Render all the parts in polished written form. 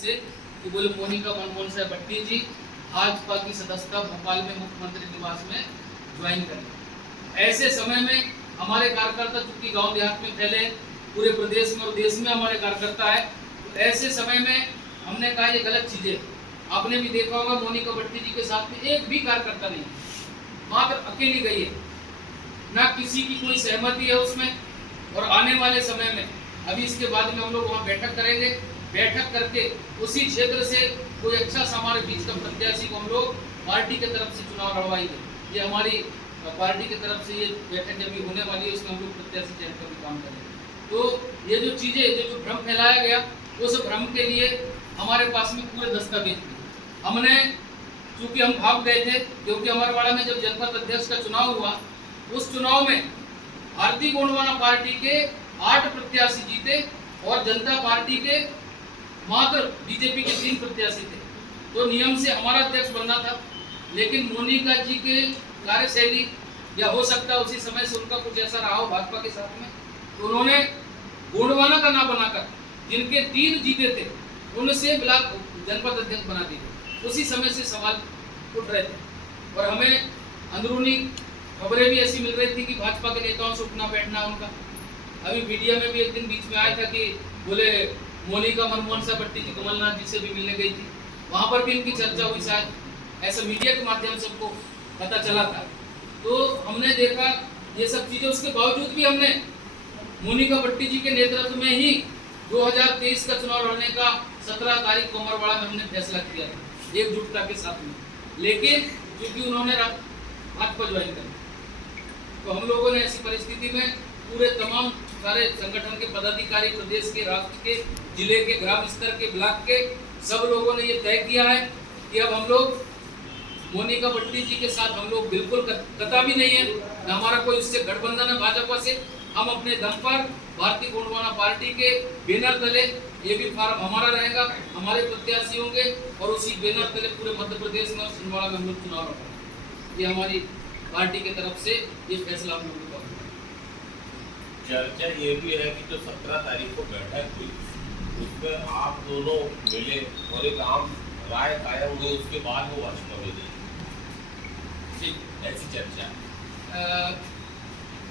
से कि बोले मोनिका मनमोहन साहब भट्टी जी भाजपा की सदस्यता भोपाल में मुख्यमंत्री निवास में ज्वाइन करें। ऐसे समय में हमारे कार्यकर्ता चूंकि गांव देहात में फैले, पूरे प्रदेश में और देश में हमारे कार्यकर्ता है, तो ऐसे समय में हमने कहा ये गलत चीजें। आपने भी देखा होगा मोनिका भट्टी जी के साथ में एक भी कार्यकर्ता नहीं, मात्र अकेली गई है, ना किसी की कोई सहमति है उसमें। और आने वाले समय में अभी इसके बाद में हम लोग वहाँ बैठक करेंगे, बैठक करके उसी क्षेत्र से कोई अच्छा सा हमारे बीच का प्रत्याशी को हम लोग पार्टी की तरफ से चुनाव लड़वाएंगे। ये हमारी पार्टी की तरफ से ये बैठक अभी होने वाली है, उसमें हम लोग प्रत्याशी चयन कर भी काम करेंगे। तो ये जो चीज़ें जो भ्रम फैलाया गया, उस भ्रम के लिए हमारे पास में पूरे दस्तावेज थे। हमने चूँकि हम भाग गए थे, क्योंकि अमरवाड़ा में जब जनपद अध्यक्ष का चुनाव हुआ, उस चुनाव में भारतीय गोंडवाना पार्टी के 8 प्रत्याशी जीते और जनता पार्टी के मात्र बीजेपी के 3 प्रत्याशी थे। तो नियम से हमारा अध्यक्ष बनना था, लेकिन मोनिका जी के कार्यशैली या हो सकता है उसी समय से उनका कुछ ऐसा रहा हो भाजपा के साथ में, तो उन्होंने गोंडवाना का नाम बनाकर जिनके 3 जीते थे उनसे ब्लॉक जनपद अध्यक्ष बना दिए। उसी समय से सवाल उठ रहे थे और हमें अंदरूनी खबरें भी ऐसी मिल रही थी कि भाजपा के नेताओं से उठना बैठना उनका। अभी मीडिया में भी एक दिन बीच में आया था कि बोले मोनिका मनमोहन साहब भट्टी जी कमलनाथ जी से भी मिलने गई थी, वहाँ पर भी इनकी चर्चा हुई, शायद ऐसा मीडिया के माध्यम से हमको पता चला था। तो हमने देखा ये सब चीज़ें, उसके बावजूद भी हमने मोनिका भट्टी जी के नेतृत्व में ही 2023 का चुनाव लड़ने का 17 तारीख को अमरवाड़ा में हमने फैसला किया था एकजुटता के साथ में। लेकिन क्योंकि उन्होंने भाजपा ज्वाइन कर, तो हम लोगों ने ऐसी परिस्थिति में पूरे तमाम सारे संगठन के पदाधिकारी, प्रदेश के, राष्ट्र के, जिले के, ग्राम स्तर के, ब्लॉक के सब लोगों ने ये तय किया है कि अब हम लोग मोनिका भट्टी जी के साथ हम लोग बिल्कुल कतई भी नहीं है, न हमारा कोई उससे गठबंधन है भाजपा से। हम अपने दम पर भारतीय गोंडवाना पार्टी के बैनर तले, ये भी फार्म हमारा रहेगा, हमारे प्रत्याशी होंगे और उसी बैनर तले पूरे मध्य प्रदेश में और छिंदवाड़ा में हम लोग चुनाव लड़ेंगे। ये हमारी पार्टी की तरफ से ये फैसला हम लोगों का। चर्चा ये भी है कि जो 17 तारीख को बैठक हुई उसमें आप दोनों मिले और एक आम राय कायम हुई, उसके बाद वो भाजपा में गई, ऐसी चर्चा।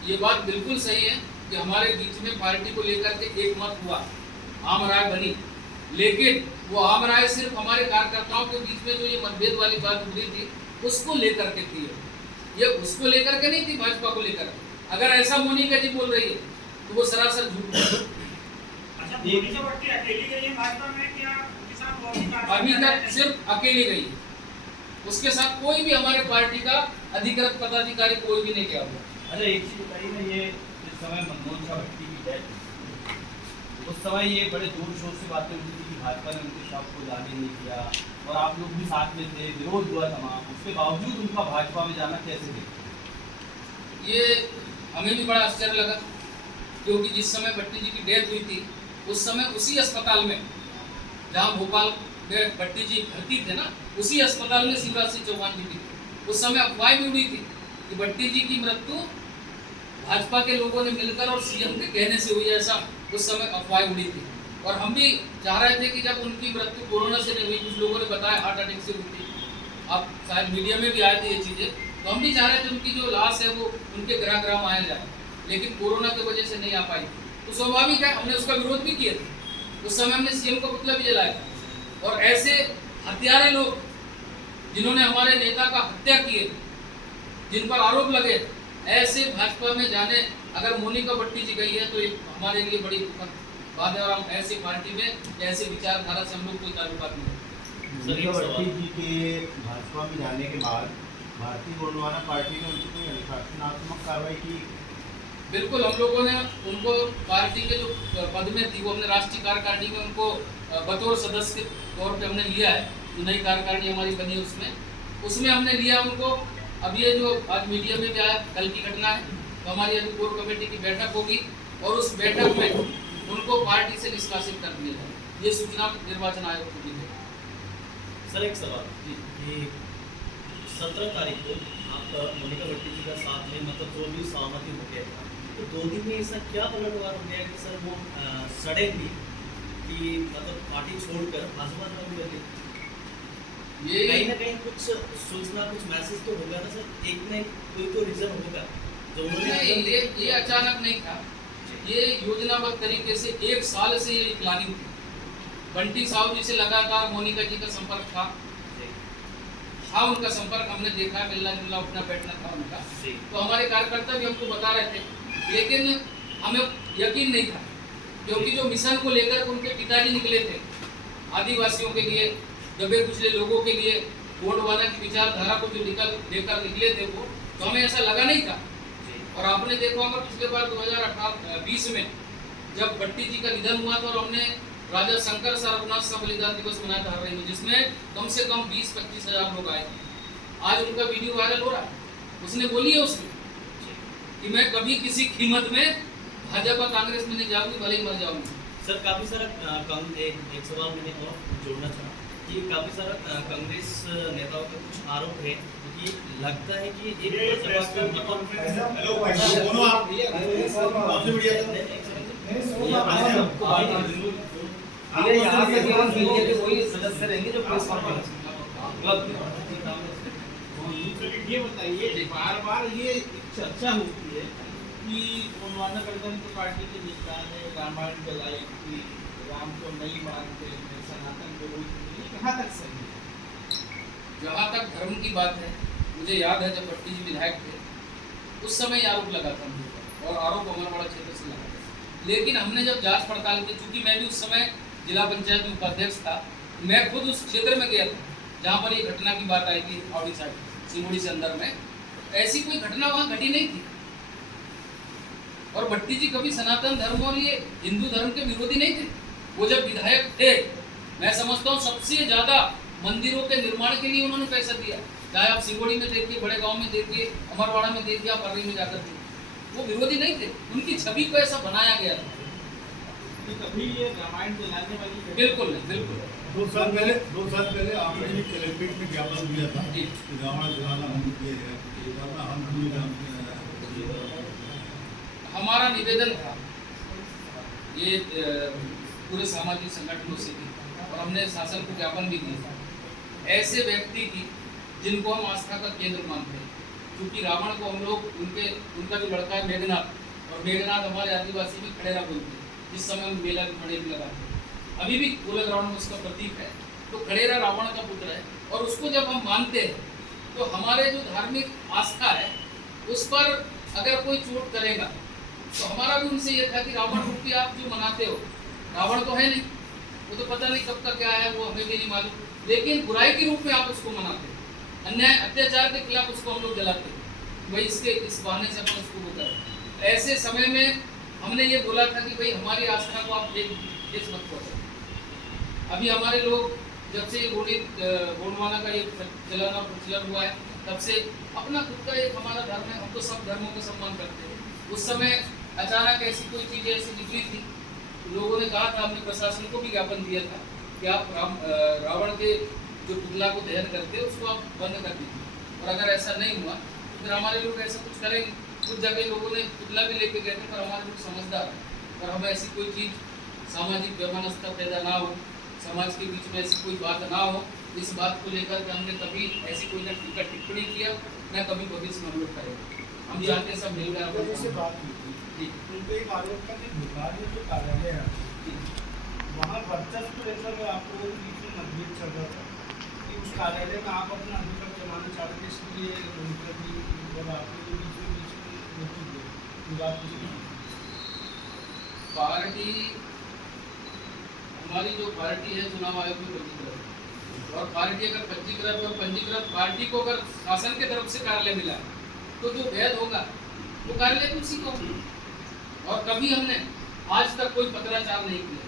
ये बात बिल्कुल सही है कि हमारे बीच में पार्टी को लेकर के एक मत हुआ, आम राय बनी, लेकिन वो आम राय सिर्फ हमारे कार्यकर्ताओं के बीच में जो ये मतभेद वाली बात उठ रही थी उसको लेकर के थी, ये उसको लेकर के नहीं थी, भाजपा को लेकर। अगर ऐसा मोनिका जी बोल रही है तो वो सरासर झूठ है। अच्छा, मोनिका भट्टी अकेली गई है भाजपा में क्या उनके साथ और भी? अभी तक सिर्फ अकेली गई है, उसके साथ कोई भी हमारे पार्टी का अधिकृत पदाधिकारी कोई भी नहीं गया हुआ। अच्छा, एक चीज बताइए ना, ये जिस समय मनमोहन साहब भट्टी की डेथ हुई उस समय ये बड़े जोर शोर से बातें हुई थी कि भाजपा ने उनके शव को जाने नहीं किया और आप लोग भी साथ में थे, विरोध हुआ तमाम, उसके बावजूद उनका भाजपा में जाना कैसे देखते? ये हमें भी बड़ा आश्चर्य लगा, क्योंकि जिस समय भट्टी जी की डेथ हुई थी उस समय उसी अस्पताल में जहाँ भोपाल में भट्टी जी भर्ती थे ना, उसी अस्पताल में शिवराज सिंह चौहान जी थी। उस समय अफवाह भी उड़ी थी कि भट्टी जी की मृत्यु भाजपा के लोगों ने मिलकर और सीएम के कहने से हुई, ऐसा उस समय अफवाह उड़ी थी। और हम भी चाह रहे थे कि जब उनकी मृत्यु कोरोना से नहीं हुई, कुछ लोगों ने बताया हार्ट अटैक से हुई थी, आप शायद मीडिया में भी आए थे ये चीज़ें, तो हम भी चाह रहे थे उनकी जो लाश है वो उनके गृह ग्राम आया जाए, लेकिन कोरोना की वजह से नहीं आ पाई। तो स्वाभाविक है हमने उसका विरोध भी किया था। उस समय हमने सीएम का पुतला भी जलाया था। और ऐसे हत्यारे लोग जिन्होंने हमारे नेता का हत्या किए, जिन पर आरोप लगे, ऐसे भाजपा में जाने अगर मोनिका भट्टी जी गई है तो एक हमारे लिए बड़ी बात है। और हम ऐसी पार्टी में ऐसे विचारधारा से हम लोग कोई ताल्लुकात नहीं। मोनिका भट्टी जी के भाजपा में जाने के बाद भारतीय गोंडवाना पार्टी ने उनकी कोई अनुशासनात्मक कार्रवाई की? बिल्कुल, हम लोगों ने उनको पार्टी के जो पद में थी वो हमने राष्ट्रीय कार्यकारिणी में उनको बतौर सदस्य के तौर पे हमने लिया है। जो नई कार्यकारिणी हमारी बनी उसमें हमने लिया उनको। अब ये जो आज मीडिया में भी आया कल की घटना है, तो हमारी अभी कोर कमेटी की बैठक होगी और उस बैठक में उनको पार्टी से निष्कासित कर दिया जाए, ये सूचना निर्वाचन आयोग को दी गई। सर, एक सवाल कि 17 तारीख को आपका मोनिका भट्टी जी का साथ में मतलब जो भी सहमति हो गया था, तो 2 दिन में ऐसा क्या पलटवार हो गया कि सर वो सडनली कि मतलब पार्टी छोड़कर भाजपा ज्वाइन कर ली, ये कहीं ना कहीं कुछ सूचना, कुछ मैसेज तो होगा ना सर, एक ना एक कोई तो रीजन होगा जो उन्होंने नहीं, ये अचानक नहीं था, ये योजनाबद्ध तरीके से 1 साल से ये प्लानिंग थी। बंटी साहब जी से लगातार मोनिका जी का संपर्क था, उनका संपर्क हमने देखा, मिलना जुलना उठना बैठना था उनका। जी। तो हमारे कार्यकर्ता भी हमको बता रहे थे, लेकिन हमें यकीन नहीं था, क्योंकि जो मिशन को लेकर उनके पिताजी निकले थे, आदिवासियों के लिए, दबे कुचले लोगों के लिए, गोंडवाना की विचारधारा को जो लेकर निकले थे वो, तो हमें ऐसा लगा नहीं था। और आपने देखा होगा पिछले बार 2020 में जब भट्टी जी का निधन हुआ था और हमने राजा शंकर सारनाथ का बलिदान दिवस मनाया था हर रही में, जिसमें कम से कम 20-25 हज़ार लोग आए। आज उनका वीडियो वायरल हो रहा है, उसने बोली है उसमें कि मैं कभी किसी कीमत में भाजपा कांग्रेस में नहीं जाऊंगी, भले ही मर जाऊंगी। सर काफ़ी सारा एक सवाल मैंने और जोड़ना चाहा कि काफ़ी सारा कांग्रेस नेताओं के कुछ आरोप है कि लगता है कि ये सदस्य रहेंगे जो प्रेस कॉन्फ्रेंस ये बताइए, बार बार ये चर्चा होती है कि गोंडवाना गणतंत्र पार्टी के नेता ने रामायण जलाई थी, राम को नहीं मानते, सनातन को कहाँ तक सही है? जहाँ तक धर्म की बात है, मुझे याद है जब भट्टी जी विधायक थे उस समय आरोप लगा था मुझे पर, और आरोप अमरवाड़ा क्षेत्र से लगा था। लेकिन हमने जब जांच पड़ताल की, चूंकि मैं भी उस समय जिला पंचायत में उपाध्यक्ष था, मैं खुद उस क्षेत्र में गया था जहाँ पर ये घटना की बात आई थी, हावड़ी साइड सिमोड़ी से अंदर में, ऐसी कोई घटना वहाँ घटी नहीं थी। और भट्टी जी कभी सनातन धर्म और ये हिंदू धर्म के विरोधी नहीं थे। वो जब विधायक थे, मैं समझता हूँ सबसे ज़्यादा मंदिरों के निर्माण के लिए उन्होंने पैसा दिया, चाहे आप सिंगोड़ी में देखिए, बड़े गांव में देखिए, अमरवाड़ा में देखिए, आप अर्री में जाकर देखिए, वो विरोधी नहीं थे, उनकी छवि को ऐसा बनाया गया था। कभी ये रामायण जलाने वाली बिल्कुल नहीं, बिल्कुल 2 साल पहले आपने भी कलेक्ट्रेट में ज्ञापन दिया था जी। कि रावण जलाना हम किए हैं, हम नहीं जानते हैं। हमारा निवेदन था ये पूरे सामाजिक संगठनों से भी, और हमने शासन को ज्ञापन भी दिया, ऐसे व्यक्ति की जिनको हम आस्था का केंद्र मानते हैं, क्योंकि रावण को हम लोग उनका जो लड़का है मेघनाथ, और मेघनाथ हमारे आदिवासी में खड़ेरा बोलते हैं, जिस समय हम मेला खड़े भी लगाते हैं, अभी भी गोला ग्राउंड में उसका प्रतीक है। तो खड़ेरा रावण का पुत्र है, और उसको जब हम मानते हैं तो हमारे जो धार्मिक आस्था है उस पर अगर कोई चोट करेगा, तो हमारा भी उनसे ये था कि रावण रूपी आप जो मनाते हो, रावण तो है नहीं, वो तो पता नहीं कब का क्या है, वो हमें भी नहीं मालूम, लेकिन बुराई के रूप में आप उसको मनाते हो, अन्याय अत्याचार के खिलाफ उसको हम लोग जलाते हैं, भाई इस बहाने से अपन उसको वो करें। ऐसे समय में हमने ये बोला था कि भाई हमारी आस्था को आप ठेस मत पहुँचो। अभी हमारे लोग जब से गोंडवाना का ये चलन और प्रचलन हुआ है, तब से अपना खुद का एक हमारा धर्म है, हम तो सब धर्मों का सम्मान करते हैं। उस समय अचानक ऐसी कोई चीज़ ऐसी निकली थी, लोगों ने कहा था, हमने प्रशासन को भी ज्ञापन दिया था कि आप रावण के जो पुतला को दहन करते हैं उसको आप बंद कर दीजिए, और अगर ऐसा नहीं हुआ तो फिर हमारे लोग ऐसा कुछ करेंगे। कुछ जगह लोगों ने पुतला भी लेके गए थे, पर हमारे लोग समझदार हैं, और हमें ऐसी कोई चीज़ सामाजिक वैमनस्यता पैदा ना हो, समाज के बीच में ऐसी कोई बात ना हो, इस बात को लेकर के हमने कभी ऐसी कोई ना टिप्पणी किया, न कभी भविष्य में हम लोग करेंगे। हम चाहते हैं सब मिलकर से बात हुई थी, उनको एक आरोप का कि भोपाल में जो कार्यालय है वहाँ वर्चस्व लेकर के आप लोगों के बीच में मतभेद चल रहा था कि उस कार्यालय में आप अपना अधिकार जमाना चाहते थे, इसलिए जब आप लोगों के बीच में पार्टी, हमारी जो पार्टी है चुनाव आयोग में पंजीकृत है, और पार्टी अगर पंजीकृत पार्टी को अगर शासन के तरफ से कार्यालय मिला तो जो वैध होगा वो कार्यालय उसी को होगा। और कभी हमने आज तक कोई पत्राचार नहीं किया,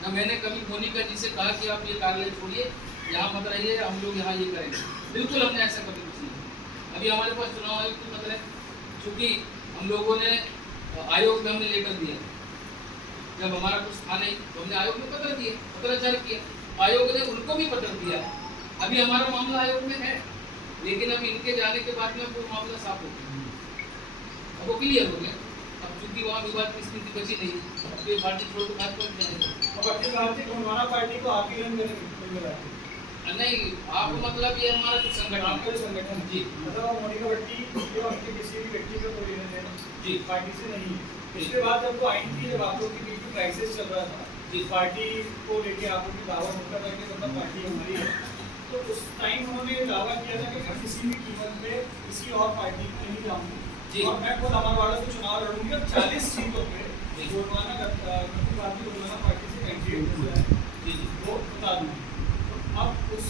न मैंने कभी मोनिका जी से कहा कि आप ये कार्यालय छोड़िए, यहाँ मत रहिए, हम लोग यहाँ ये करेंगे, बिल्कुल हमने ऐसा कभी कुछ नहीं किया। अभी हमारे पास चुनाव आयोग की पत्र है, चूँकि हम लोगों ने आयोग में हमने लेटर दिया, जब हमारा कुछ था नहीं तो हमने आयोग में पत्र दिए, पत्राचार किया, आयोग ने उनको भी पत्र दिया। अभी हमारा मामला आयोग में है, लेकिन अब इनके जाने के बाद में वो मामला साफ हो गया, अब वो क्लियर हो गया। अब चूंकि वहाँ विवाद की स्थिति बची नहीं तो ये पार्टी छोड़ के भाजपा में चलेगा। अब अखिल भारतीय गोंडवाना पार्टी को आप ही रन देंगे? नहीं, आप मतलब ये हमारा जो संगठन आपका जो संगठन जी मतलब मोनिका भट्टी जो आपके किसी भी व्यक्ति का कोई लेना देना जी पार्टी से नहीं है। इसके बाद जब वो आई थी, जब आप लोग के बीच में क्राइसिस चल रहा था जी पार्टी को लेके आप लोग की दावा मुद्दा करके मतलब पार्टी हमारी है, तो उस टाइम उन्होंने दावा किया था कि मैं किसी भी कीमत पे किसी और पार्टी में नहीं जाऊंगी जी और मैं खुद अमरवाड़ा से चुनाव लड़ूंगी और 40 सीटों पे गोंडवाना भारतीय गोंडवाना पार्टी से कैंडिडेट हो जाए जी जी। वो बता दूंगी। तो अब उस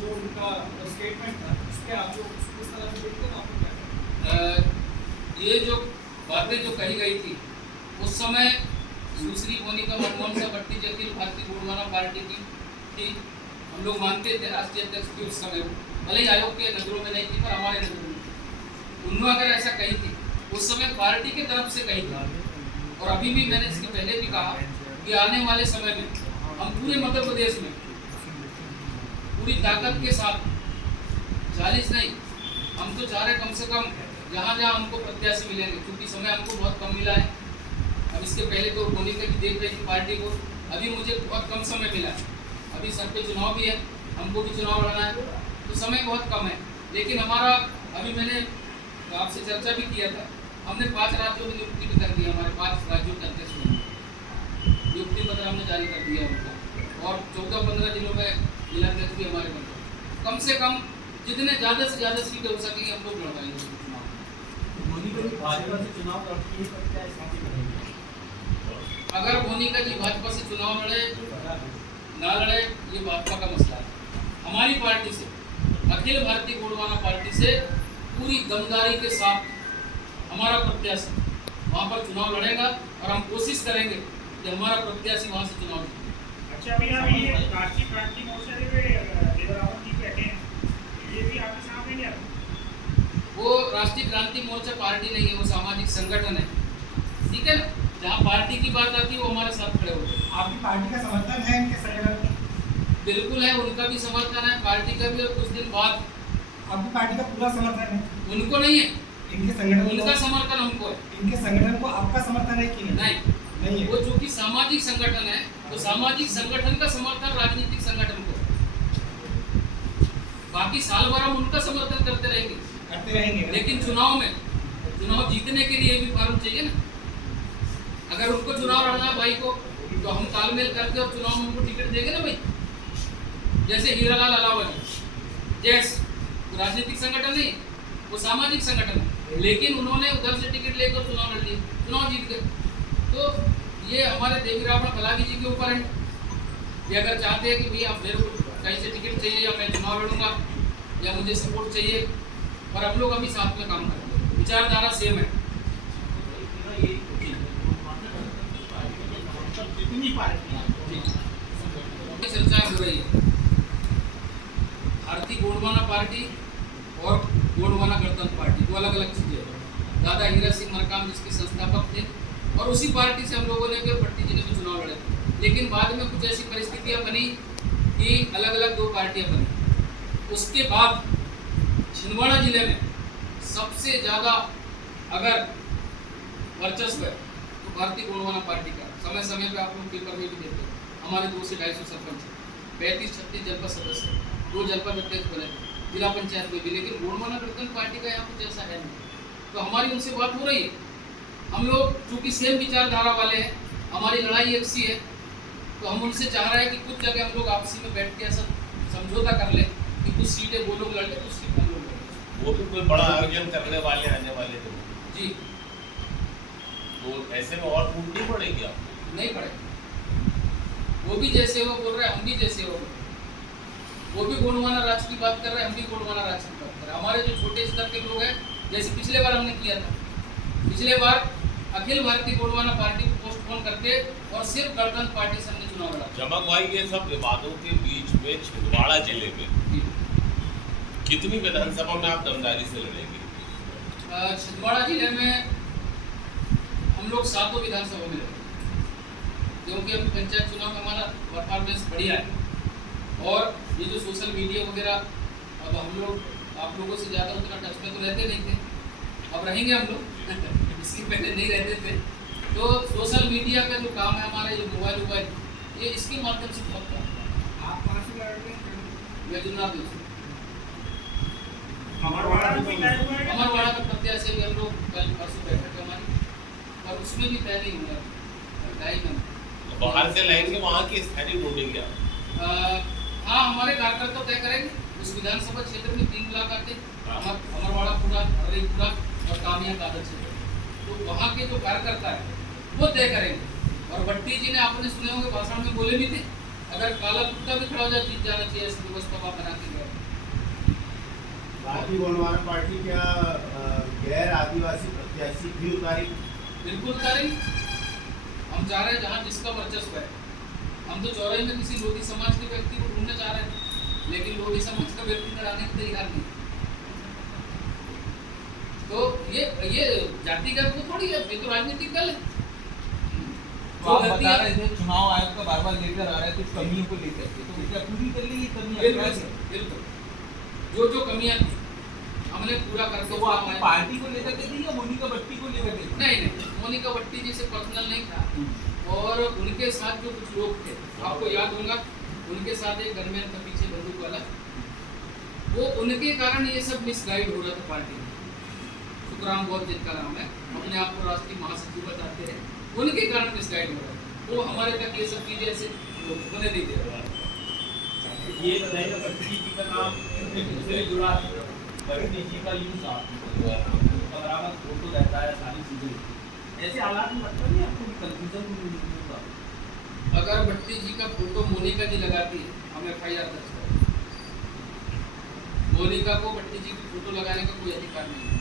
जो उनका स्टेटमेंट था उस पर आप लोग किस तरह से देखते हैं, आपको क्या कहना है? ये जो बातें जो कही गई थी उस समय सुश्री मोनिका मनमोहन भट्टी जो अखिल भारतीय गोंडवाना पार्टी की थी, हम लोग मानते थे राष्ट्रीय अध्यक्ष की उस समय, भले ही आयोग के नजरों में नहीं थी पर हमारे नजरों में उन्होंने अगर ऐसा कही थी उस समय पार्टी की तरफ से कही थी। और अभी भी मैंने इसके पहले भी कहा कि आने वाले समय में हम पूरे मध्य प्रदेश में पूरी ताकत के साथ 40 नहीं, हम तो चाह रहे कम से कम जहाँ जहाँ हमको प्रत्याशी मिलेंगे, क्योंकि समय हमको बहुत कम मिला है। अब इसके पहले तो मोनिका की देख रही थी पार्टी को, अभी मुझे बहुत कम समय मिला है। अभी सर पे चुनाव भी है, हमको भी चुनाव लड़ना है, तो समय बहुत कम है। लेकिन हमारा अभी मैंने आपसे चर्चा भी किया था, हमने 5 राज्यों में नियुक्ति भी कर दी। हमारे 5 राज्यों के अध्यक्ष नियुक्ति पत्र हमने जारी कर दिया उनको, और 14-15 जिलों में जिलाध्यक्ष भी हमारे बन गए। कम से कम जितने ज़्यादा से ज़्यादा सीटें हो सकेंगी हम लोग लड़वाएंगे चुनाव। मोनिका जी भाजपा से चुनाव लड़ती है तो क्या स्थिति रहेगी? अगर मोनिका जी भाजपा से चुनाव लड़े ना लड़े ये भाजपा का मसला है। हमारी पार्टी से, अखिल भारतीय गोंडवाना पार्टी से पूरी दमदारी के साथ हमारा प्रत्याशी वहाँ पर चुनाव लड़ेगा और हम कोशिश करेंगे कि हमारा प्रत्याशी वहाँ से चुनाव लड़े। अच्छा, अभी आप ये राष्ट्रीय क्रांति मोर्चा में देवरावन जी बैठे हैं, ये भी आपके सामने नहीं आता? वो राष्ट्रीय क्रांति मोर्चा पार्टी नहीं है, वो सामाजिक संगठन है, ठीक है ना। जहाँ पार्टी की बात आती है वो हमारे साथ खड़े होते हैं। आपकी पार्टी का समर्थन है इनके संगठन का? बिल्कुल है, उनका भी समर्थन है, पार्टी का भी। और कुछ दिन बाद आपकी पार्टी का पूरा समर्थन है? उनको नहीं है, इनके संगठन उनका को, समर्थन हमको है। इनके संगठन को आपका समर्थन है कि नहीं, नहीं है? वो चूंकि सामाजिक संगठन है तो सामाजिक संगठन का समर्थन राजनीतिक संगठन को है। बाकी साल भर हम उनका समर्थन करते रहेंगे, लेकिन चुनाव जीतने के लिए भी फॉर्म चाहिए ना। अगर उनको चुनाव लड़ना है भाई को, तो हम तालमेल करके और चुनाव में उनको टिकट देंगे ना भाई। जैसे हीरालाल अलावली जैस राजनीतिक संगठन नहीं, वो सामाजिक संगठन है, लेकिन उन्होंने उधर से टिकट लेकर चुनाव लड़ लिए, चुनाव जीत गए। तो ये हमारे देवी रावण कलावी जी के ऊपर है, ये अगर चाहते हैं कि भैया आप मेरे को कहीं से टिकट चाहिए या मैं चुनाव लड़ूंगा या मुझे सपोर्ट चाहिए, और हम लोग अभी साथ में काम करते हैं, विचारधारा सेम है। चर्चाएं हो रही है भारतीय गोंडवाना पार्टी और गोंडवाना गणतंत्र पार्टी, दो अलग अलग चीजें हैं। दादा हीरा सिंह मरकाम जिसके संस्थापक थे, और उसी पार्टी से हम लोगों ने भी भट्टी जिले में चुनाव लड़े, लेकिन बाद में कुछ ऐसी परिस्थितियां बनी कि अलग अलग 2 पार्टियां बनी। उसके बाद छिंदवाड़ा जिले में सबसे ज़्यादा अगर वर्चस्व है तो भारतीय गोंडवाना पार्टी का। समय समय पे आप लोग पेपर में भी देते हैं, हमारे 200 से 250 सरपंच, 35-36 जनपद सदस्य, 2 जनपद अध्यक्ष बने, जिला पंचायत में भी। लेकिन गोंडवाना गणतंत्र पार्टी का यहाँ कुछ ऐसा है नहीं। तो हमारी उनसे बात हो रही है, हम लोग चूँकि सेम विचारधारा वाले हैं, हमारी लड़ाई एक सी है, तो हम उनसे चाह रहे हैं कि कुछ जगह हम लोग आपसी में बैठ के ऐसा समझौता कर लें कि कुछ सीटें वो लोग लड़ लें, कुछ सीटें हम लोग लड़। वो भी कोई बड़ा आयोजन करने वाले आने वाले थे जी, तो ऐसे में और टूट नहीं पड़ेगी आपको? नहीं पड़ेगा। वो भी जैसे वो बोल रहे हैं, हम भी जैसे वो बोल रहे हैं। वो भी गोंडवाना राज की बात कर रहे हैं, हम भी गोंडवाना राज की बात कर रहे हैं। हमारे जो छोटे स्तर के लोग हैं, जैसे पिछले बार हमने किया था, पिछले बार अखिल भारतीय गोंडवाना पार्टी को पोस्टपोन करके और सिर्फ गणतंत्र पार्टी से हमने चुनाव लड़ा। चमक भाई, ये सब विवादों के बीच में छिंदवाड़ा जिले में कितनी विधानसभा में आप दमदारी से लड़ेंगे? छिंदवाड़ा जिले में हम लोग 7 विधानसभा में लड़ेंगे, क्योंकि अभी पंचायत चुनाव में हमारा परफॉर्मेंस बढ़िया है। और ये जो सोशल मीडिया वगैरह, अब हम लोग आप लोगों से ज़्यादा उतना टच में तो रहते नहीं थे, अब रहेंगे हम लोग इसके पहले नहीं रहते थे। तो सोशल मीडिया का जो काम है हमारा, ये मोबाइल ये इसके माध्यम से बहुत काम है। आप कहाँ से लड़ रहे हैं? मैं जुन्नार से अमरवाड़ा में भी तय हुआ है क्या? अमरवाड़ा का प्रत्याशी भी हम लोग कल परसों बैठक है हमारी, और उसमें भी तय नहीं हुआ टाइम। बाहर से लाएंगे वहाँ की स्थानीय ढूंढेंगे आप? हाँ, हमारे कार्यकर्ता तय करेंगे। उस विधानसभा क्षेत्र में 3 ब्लॉक आते, अमरवाड़ा पूरा, हररी पूरा और कामिया कादर क्षेत्र, तो वहाँ के जो कार्यकर्ता है वो तय करेंगे। और भट्टी जी ने आपने सुने होंगे भाषण में बोले भी थे, अगर काला कुत्ता भी खड़ा हो जाए जीत जाना चाहिए, ऐसी व्यवस्था आप बना के गए। भारतीय गोंडवाना पार्टी क्या गैर आदिवासी प्रत्याशी भी उतारी? बिल्कुल उतारेंगे। हम चाह रहे हैं जहाँ जिसका वर्चस्व है। हम तो चौराहे में किसी लोधी समाज के व्यक्ति को ढूंढना चाह रहे थे, लेकिन लोधी समाज का व्यक्ति कराने के तैयार नहीं। तो ये जातिगत तो थोड़ी है, ये तो राजनीतिक दल है। तो आप बता रहे थे चुनाव आयोग का बार-बार लेकर आ रहा है कुछ कमियों को लेकर के, तो क्या पूरी कर ली कमियां? बिल्कुल, जो कमियां थी हमने पूरा करके, तो वो आपकी पार्टी को लेकर के थी या मोनिका भट्टी को लेकर के? नहीं, मोनिका भट्टी जी से पर्सनल नहीं था, और उनके साथ जो कुछ लोग थे, आपको याद होगा उनके साथ एक गनमैन था पीछे बंदूक वाला, वो उनके कारण ये सब मिसगाइड हो रहा था पार्टी में। सुखराम गौर जिनका नाम है, अपने आप को राष्ट्रीय महासचिव बताते हैं, उनके कारण मिसगाइड हो रहा है। वो हमारे तक ये सब चीजें ऐसे होने नहीं दे रहा। ये बताइए भट्टी जी का नाम से जुड़ा है, भट्टी जी का यूज बराबर फोटो रहता है, सारी चीजें ऐसे हालात में लगता नहीं आपको कंफ्यूजन होगा? अगर भट्टी जी का फोटो मोनिका जी लगाती है, हम FIR दर्ज करें। मोनिका को भट्टी जी की फोटो लगाने का कोई अधिकार नहीं है,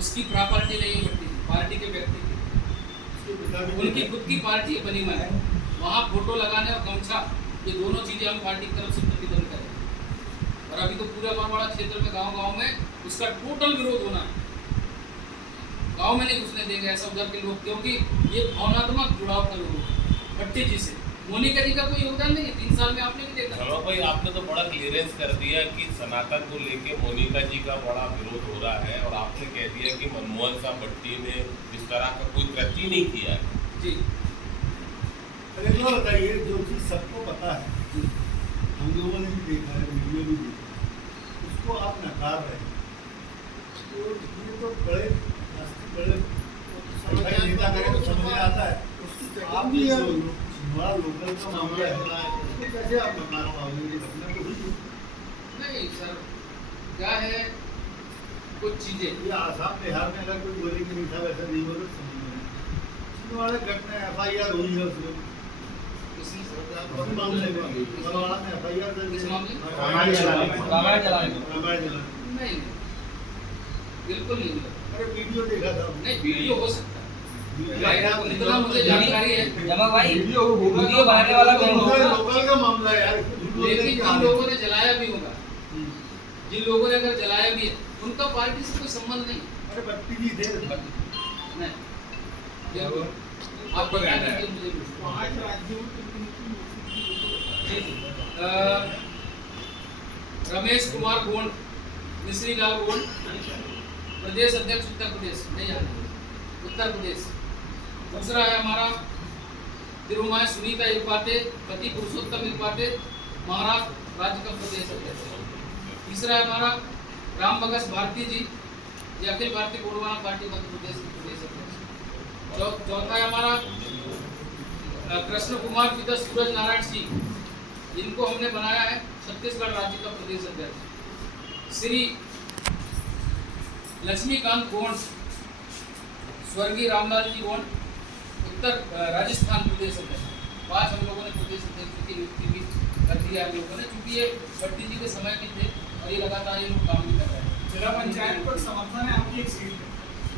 उसकी प्रॉपर्टी नहीं है भट्टी जी, पार्टी के व्यक्ति की, उनकी खुद की पार्टी बनी हुई है। वहाँ फोटो लगाने और गमछा, ये दोनों चीजें हम पार्टी की तरफ से प्रतिबंध करें। और अभी तो पूरे अमरवाड़ा क्षेत्र में गांव-गांव में उसका टोटल विरोध होना है। गांव में नहीं घुसने देंगे ऐसा उधर के लोग, क्योंकि ये भावनात्मक जुड़ाव का लोग भट्टी जी से। मोनिका जी का कोई योगदान नहीं है, 3 साल में आपने भी देखा। चलो भाई, आपने तो बड़ा क्लियरेंस कर दिया कि सनातन को लेके मोनिका जी का बड़ा विरोध हो रहा है, और आपने कह दिया कि मनमोहन साहब भट्टी ने इस तरह का कोई कृत्य नहीं किया है। जी, अरे तो बताइए, जो चीज़ सबको पता है, हम लोगों ने भी देखा है, वीडियो भी देखा, उसको आप नकार रहे हैं। तो ये तो बड़े नेता करें तो समझ में आता है। आप भी बड़ा लोकल का मामला है, उसको कैसे आप नकार पाओगे? ये घटना तो हुई नहीं सर, क्या है कुछ चीजें, ये आसाम बिहार में अगर कोई बोले कि नहीं था, वैसा नहीं बोले समझ में नहीं। वाले घटना FIR हुई है उसमें, उस मामले में बरवाड़ा में FIR दर्ज इस है। मामले में? रामायण जलाने रामायण जलाने। नहीं, बिल्कुल नहीं हुआ। अरे वीडियो देखा था नहीं, वीडियो हो सकता है, इतना मुझे वीडियो जानकारी है। जमा भाई वीडियो बनाने वाला कौन होगा? लोकल का मामला है यार। लेकिन जिन लोगों ने जलाया भी होगा, जिन लोगों ने अगर जलाया भी है, उनका पार्टी से कोई संबंध नहीं। अरे भट्टी जी थे। नहीं, बिल्कुल। आप बता दीजिए मुझे। रमेश कुमार गोंड, मिश्री लाल गोंड, प्रदेश अध्यक्ष उत्तर प्रदेश, नहीं जाना उत्तर प्रदेश। दूसरा है हमारा तिरुमाय सुनीता इरपाटे, पति पुरुषोत्तम इरपाटे, महाराष्ट्र राज्य का प्रदेश अध्यक्ष। तीसरा है हमारा राम बगस भारती जी, ये अखिल भारतीय गोंडवाना पार्टी मध्य प्रदेश के प्रदेश अध्यक्ष। चौथा है हमारा कृष्ण कुमार पिता सूरज नारायण सिंह, जिनको हमने बनाया है छत्तीसगढ़ राज्य का प्रदेश अध्यक्ष। श्री लक्ष्मीकांत गोंड, स्वर्गीय रामलाल जी गोंड, उत्तर राजस्थान प्रदेश अध्यक्ष। 5 हम लोगों ने प्रदेश अध्यक्ष की नियुक्ति भी कर दिया हम लोगों ने, क्योंकि ये भट्टी जी के समय के थे और ये लगातार ये लोग काम भी कर रहे हैं। जिला पंचायत को समर्थन है आपकी एक सीट पे।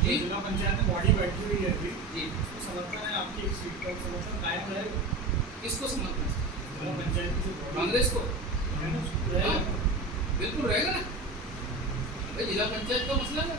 जी, जिला पंचायत में बॉडी बैठी हुई है अभी, जी, उसको समर्थन है आपकी एक सीट पर, समर्थन कायम रहेगा किसको समर्थन? जिला पंचायत की जो कांग्रेस को? है ना, उसको हाँ, रहेगा। बिल्कुल रहेगा ना भाई, जिला पंचायत का मसला है।